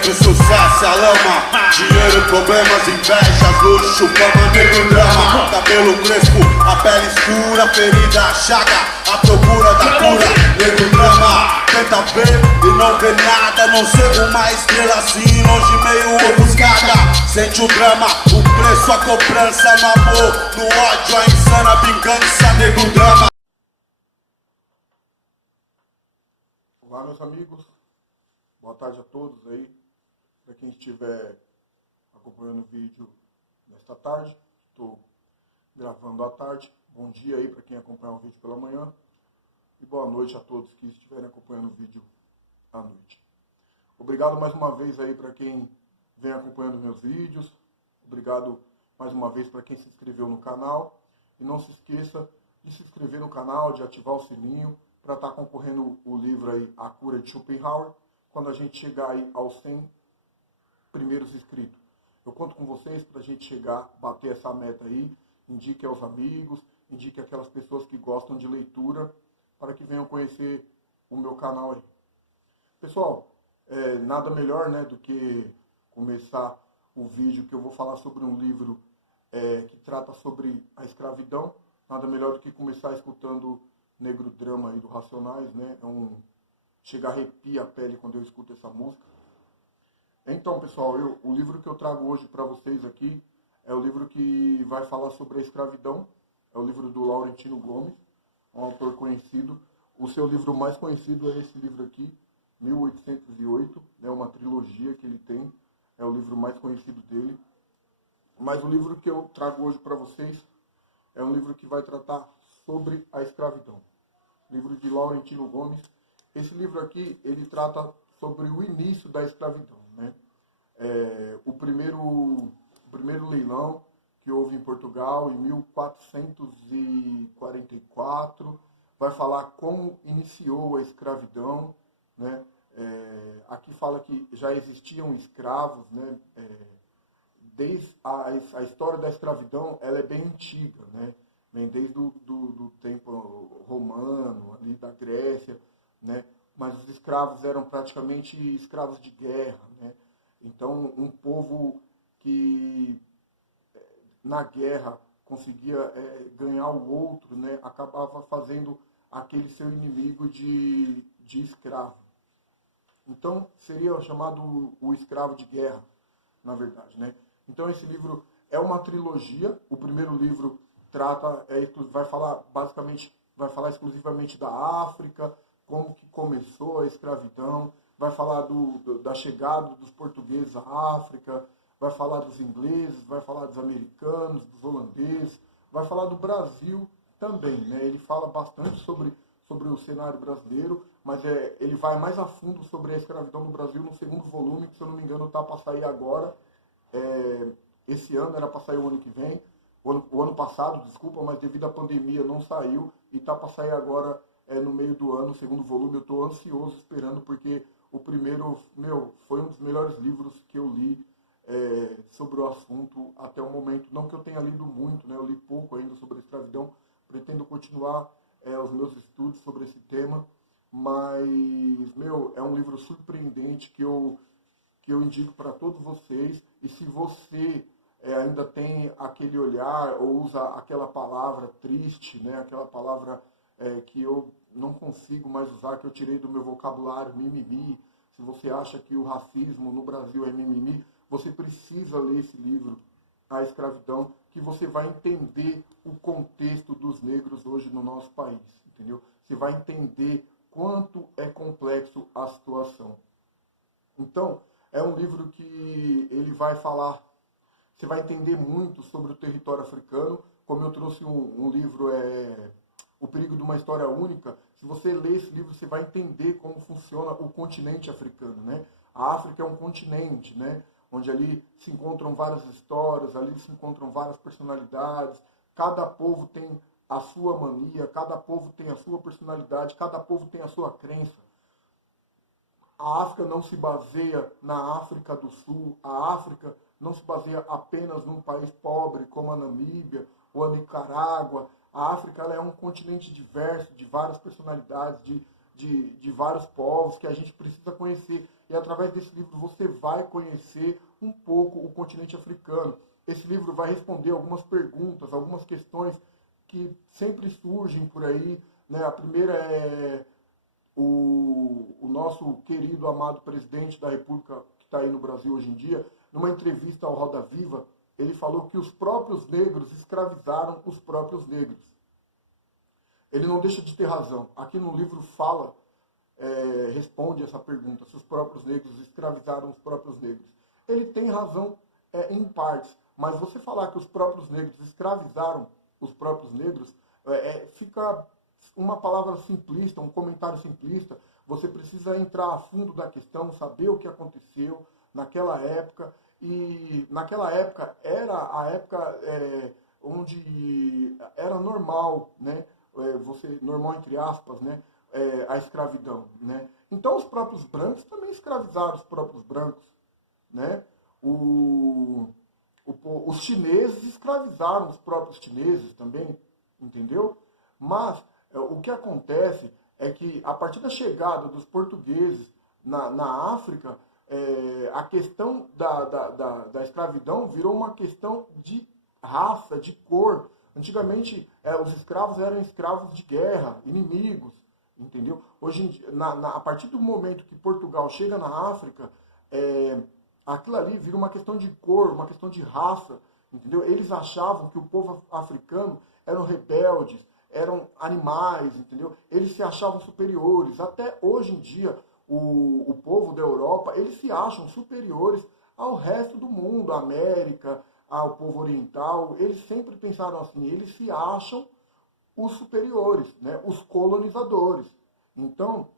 sempre sucesso, a lama. Dinheiro, problemas, invejas, luxo, fama, negro, drama. Cabelo crespo, a pele escura, ferida, chaga, a procura da cura, negro, drama. Tenta ver e não vê nada, não ser uma estrela assim, longe, meio ofuscada. Sente o drama, o preço, a cobrança, no amor, no ódio, a insana vingança, negro, drama. Olá, meus amigos, boa tarde a todos aí, para quem estiver acompanhando o vídeo nesta tarde, estou gravando à tarde, bom dia aí para quem acompanha o vídeo pela manhã, e boa noite a todos que estiverem acompanhando o vídeo à noite. Obrigado mais uma vez aí para quem vem acompanhando meus vídeos, obrigado mais uma vez para quem se inscreveu no canal, e não se esqueça de se inscrever no canal, de ativar o sininho, para estar concorrendo o livro aí, A Cura de Schopenhauer, quando a gente chegar aí aos 100 primeiros inscritos. Eu conto com vocês para a gente chegar, bater essa meta aí, indique aos amigos, indique aquelas pessoas que gostam de leitura, para que venham conhecer o meu canal aí. Pessoal, nada melhor, né, do que começar o vídeo que eu vou falar sobre um livro que trata sobre a escravidão. Nada melhor do que começar escutando Negro Drama aí do Racionais, né? Chega a arrepiar a pele quando eu escuto essa música. Então, pessoal, o livro que eu trago hoje para vocês aqui é o livro que vai falar sobre a escravidão. É o livro do Laurentino Gomes, um autor conhecido. O seu livro mais conhecido é esse livro aqui, 1808. É uma trilogia que ele tem. É o livro mais conhecido dele. Mas o livro que eu trago hoje para vocês é um livro que vai tratar sobre a escravidão. Livro de Laurentino Gomes. Esse livro aqui, ele trata sobre o início da escravidão, né? O primeiro leilão que houve em Portugal em 1444, vai falar como iniciou a escravidão, né? Aqui fala que já existiam escravos, né? Desde a história da escravidão, ela é bem antiga, né? Vem desde do tempo romano, ali da Grécia, né? Mas os escravos eram praticamente escravos de guerra, né? Então, um povo que na guerra conseguia ganhar o outro, né? Acabava fazendo aquele seu inimigo de escravo. Então, seria chamado o escravo de guerra, na verdade, né? Então, esse livro é uma trilogia. O primeiro livro vai falar exclusivamente da África, como que começou a escravidão, vai falar da chegada dos portugueses à África, vai falar dos ingleses, vai falar dos americanos, dos holandeses, vai falar do Brasil também, né? Ele fala bastante sobre o cenário brasileiro, mas ele vai mais a fundo sobre a escravidão no Brasil no segundo volume, que se eu não me engano está para sair agora, esse ano, era para sair o ano que vem, o ano passado, desculpa, mas devido à pandemia não saiu e tá para sair agora no meio do ano, o segundo volume. Eu estou ansioso esperando, porque o primeiro, foi um dos melhores livros que eu li sobre o assunto até o momento. Não que eu tenha lido muito, né? Eu li pouco ainda sobre a escravidão, pretendo continuar os meus estudos sobre esse tema, mas, é um livro surpreendente que eu indico para todos vocês. E se você ainda tem aquele olhar ou usa aquela palavra triste, né? Aquela palavra que eu não consigo mais usar, que eu tirei do meu vocabulário, mimimi. Se você acha que o racismo no Brasil é mimimi, você precisa ler esse livro, A Escravidão, que você vai entender o contexto dos negros hoje no nosso país, entendeu? Você vai entender quanto é complexo a situação. Então, é um livro que ele vai falar, você vai entender muito sobre o território africano. Como eu trouxe um livro, O Perigo de uma História Única, se você ler esse livro, você vai entender como funciona o continente africano, né? A África é um continente, né? Onde ali se encontram várias histórias, ali se encontram várias personalidades, cada povo tem a sua mania, cada povo tem a sua personalidade, cada povo tem a sua crença. A África não se baseia na África do Sul, a África não se baseia apenas num país pobre como a Namíbia ou a Nicarágua. A África ela é um continente diverso, de várias personalidades, de de vários povos que a gente precisa conhecer. E através desse livro você vai conhecer um pouco o continente africano. Esse livro vai responder algumas perguntas, algumas questões que sempre surgem por aí, né? A primeira é o nosso querido, amado presidente da República, que está aí no Brasil hoje em dia, numa entrevista ao Roda Viva, ele falou que os próprios negros escravizaram os próprios negros. Ele não deixa de ter razão. Aqui no livro fala, responde essa pergunta, se os próprios negros escravizaram os próprios negros. Ele tem razão em partes, mas você falar que os próprios negros escravizaram os próprios negros, fica uma palavra simplista, um comentário simplista. Você precisa entrar a fundo da questão, saber o que aconteceu naquela época. E naquela época era a época onde era normal, né? Normal entre aspas, né? A escravidão, né? Então os próprios brancos também escravizaram os próprios brancos, né? Os chineses escravizaram os próprios chineses também, entendeu? Mas o que acontece é que a partir da chegada dos portugueses na África, a questão da escravidão virou uma questão de raça, de cor. Antigamente, os escravos eram escravos de guerra, inimigos, entendeu? Hoje em dia, a partir do momento que Portugal chega na África, aquilo ali vira uma questão de cor, uma questão de raça, entendeu? Eles achavam que o povo africano eram rebeldes, eram animais, entendeu? Eles se achavam superiores. Até hoje em dia, o povo da Europa, eles se acham superiores ao resto do mundo, à América, ao povo oriental. Eles sempre pensaram assim, eles se acham os superiores, né? Os colonizadores. Então,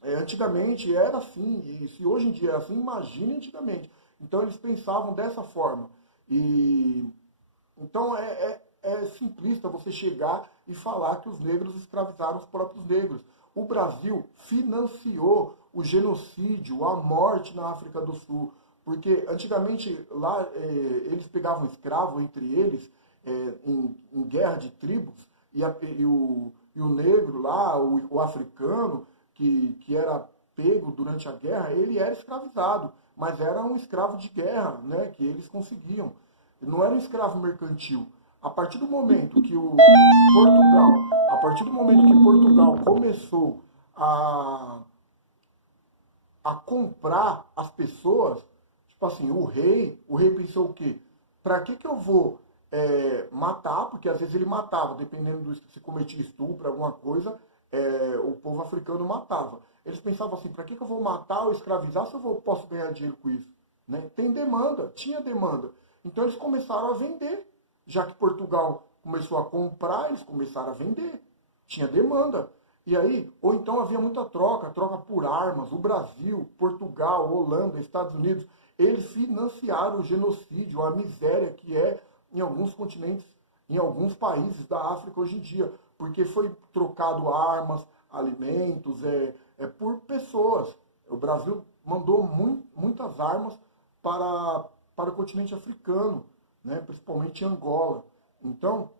antigamente era assim, e se hoje em dia é assim, imagine antigamente. Então eles pensavam dessa forma. Então é simplista você chegar e falar que os negros escravizaram os próprios negros. O Brasil financiou o genocídio, a morte na África do Sul, porque antigamente lá eles pegavam escravo entre eles em guerra de tribos, e o negro lá, o africano, que era pego durante a guerra, ele era escravizado, mas era um escravo de guerra, né, que eles conseguiam. Não era um escravo mercantil. A partir do momento que Portugal começou a comprar as pessoas, tipo assim, o rei pensou o quê? Para que eu vou matar? Porque às vezes ele matava, dependendo se cometia estupro, alguma coisa, o povo africano matava. Eles pensavam assim, para que eu vou matar ou escravizar se eu posso ganhar dinheiro com isso? Né? Tem demanda, tinha demanda. Então eles começaram a vender. Já que Portugal começou a comprar, eles começaram a vender. Tinha demanda. E aí, ou então havia muita troca por armas. O Brasil, Portugal, Holanda, Estados Unidos, eles financiaram o genocídio, a miséria que é em alguns continentes, em alguns países da África hoje em dia. Porque foi trocado armas, alimentos, por pessoas. O Brasil mandou muitas armas para o continente africano, né, principalmente em Angola. Então,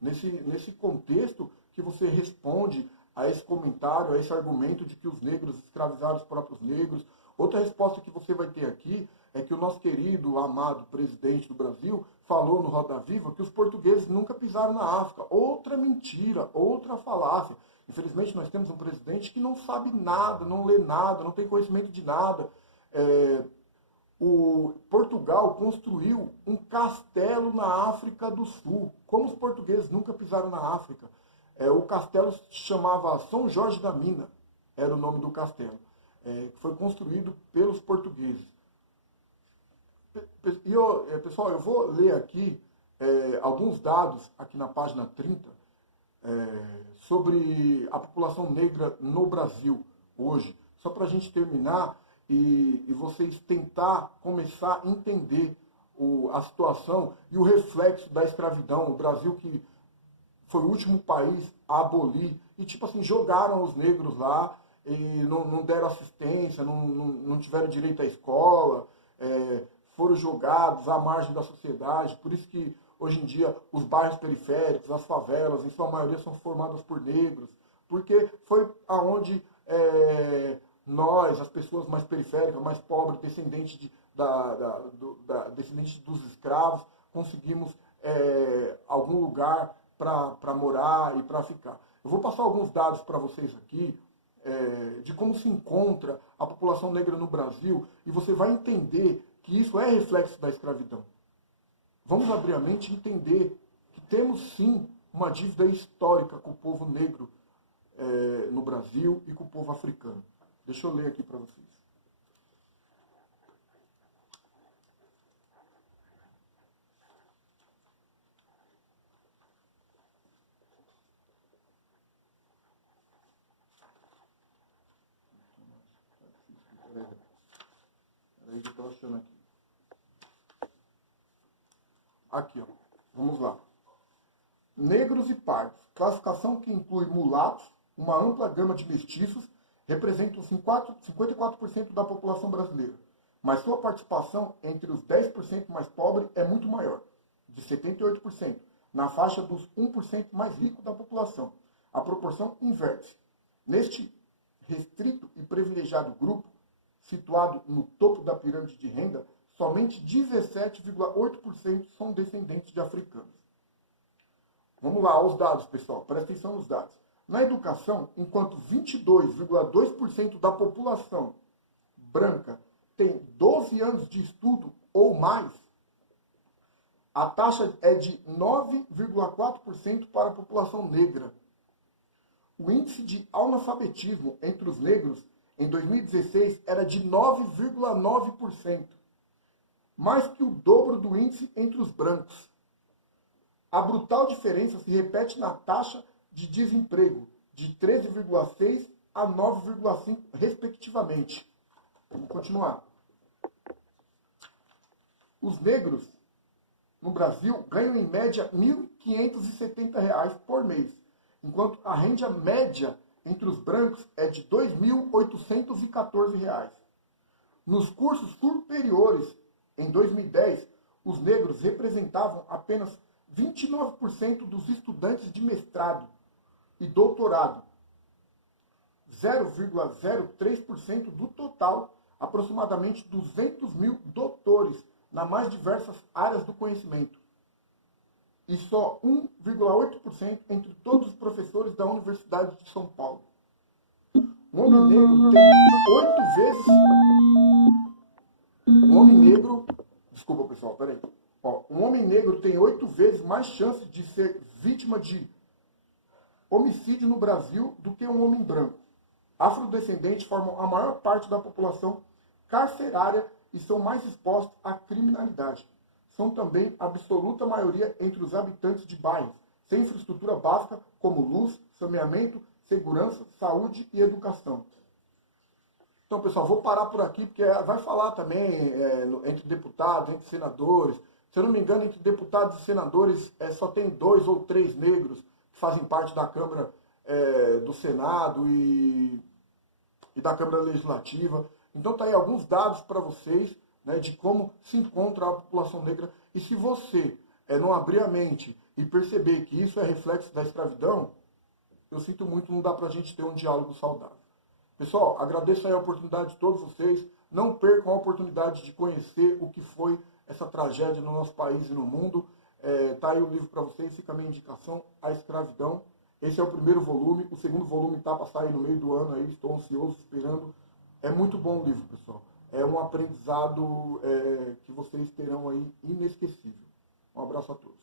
nesse contexto que você responde a esse comentário, a esse argumento de que os negros escravizaram os próprios negros. Outra resposta que você vai ter aqui é que o nosso querido, amado presidente do Brasil falou no Roda Viva que os portugueses nunca pisaram na África. Outra mentira, outra falácia. Infelizmente, nós temos um presidente que não sabe nada, não lê nada, não tem conhecimento de nada. O Portugal construiu um castelo na África do Sul. Como os portugueses nunca pisaram na África. O castelo se chamava São Jorge da Mina, era o nome do castelo, que foi construído pelos portugueses. E pessoal, eu vou ler aqui alguns dados, aqui na página 30, sobre a população negra no Brasil hoje, só para a gente terminar e vocês tentar começar a entender a situação e o reflexo da escravidão. O Brasil que foi o último país a abolir, e tipo assim, jogaram os negros lá, e não deram assistência, não tiveram direito à escola, foram jogados à margem da sociedade. Por isso que hoje em dia os bairros periféricos, as favelas, em sua maioria são formadas por negros, porque foi aonde nós, as pessoas mais periféricas, mais pobres, descendentes, descendentes dos escravos, conseguimos algum lugar para morar e para ficar. Eu vou passar alguns dados para vocês aqui de como se encontra a população negra no Brasil e você vai entender que isso é reflexo da escravidão. Vamos abrir a mente e entender que temos sim uma dívida histórica com o povo negro no Brasil e com o povo africano. Deixa eu ler aqui para vocês. Peraí que eu estou achando aqui. Aqui, ó. Vamos lá. Negros e pardos. Classificação que inclui mulatos, uma ampla gama de mestiços, representam 54% da população brasileira. Mas sua participação entre os 10% mais pobres é muito maior, de 78%, na faixa dos 1% mais ricos da população. A proporção inverte. Neste restrito e privilegiado grupo, situado no topo da pirâmide de renda, somente 17,8% são descendentes de africanos. Vamos lá, aos dados, pessoal. Presta atenção nos dados. Na educação, enquanto 22,2% da população branca tem 12 anos de estudo ou mais, a taxa é de 9,4% para a população negra. O índice de analfabetismo entre os negros em 2016 era de 9,9%, mais que o dobro do índice entre os brancos. A brutal diferença se repete na taxa de desemprego, de 13,6% a 9,5%, respectivamente. Vamos continuar. Os negros no Brasil ganham em média R$ 1.570 por mês, enquanto a renda média entre os brancos é de R$ 2.814. Nos cursos superiores, em 2010, os negros representavam apenas 29% dos estudantes de mestrado e doutorado, 0,03% do total, aproximadamente 200 mil doutores nas mais diversas áreas do conhecimento, e só 1,8% entre todos os professores da Universidade de São Paulo. Um homem negro tem 8 vezes... Desculpa, pessoal, peraí. Um homem negro tem 8 vezes mais chances de ser vítima de homicídio no Brasil do que um homem branco. Afrodescendentes formam a maior parte da população carcerária e são mais expostos à criminalidade. São também a absoluta maioria entre os habitantes de bairros sem infraestrutura básica como luz, saneamento, segurança, saúde e educação. Então, pessoal, vou parar por aqui, porque vai falar também entre deputados, entre senadores. Se eu não me engano, entre deputados e senadores só tem 2 ou 3 negros que fazem parte da Câmara do Senado e da Câmara Legislativa. Então, tá aí alguns dados para vocês, né, de como se encontra a população negra. E se você não abrir a mente e perceber que isso é reflexo da escravidão, eu sinto muito, não dá para a gente ter um diálogo saudável. Pessoal, agradeço aí a oportunidade de todos vocês. Não percam a oportunidade de conhecer o que foi essa tragédia no nosso país e no mundo. Tá aí o livro para vocês, fica a minha indicação, A Escravidão. Esse é o primeiro volume, o segundo volume está para sair no meio do ano aí, estou ansioso, esperando. É muito bom o livro, pessoal. É um aprendizado que vocês terão aí inesquecível. Um abraço a todos.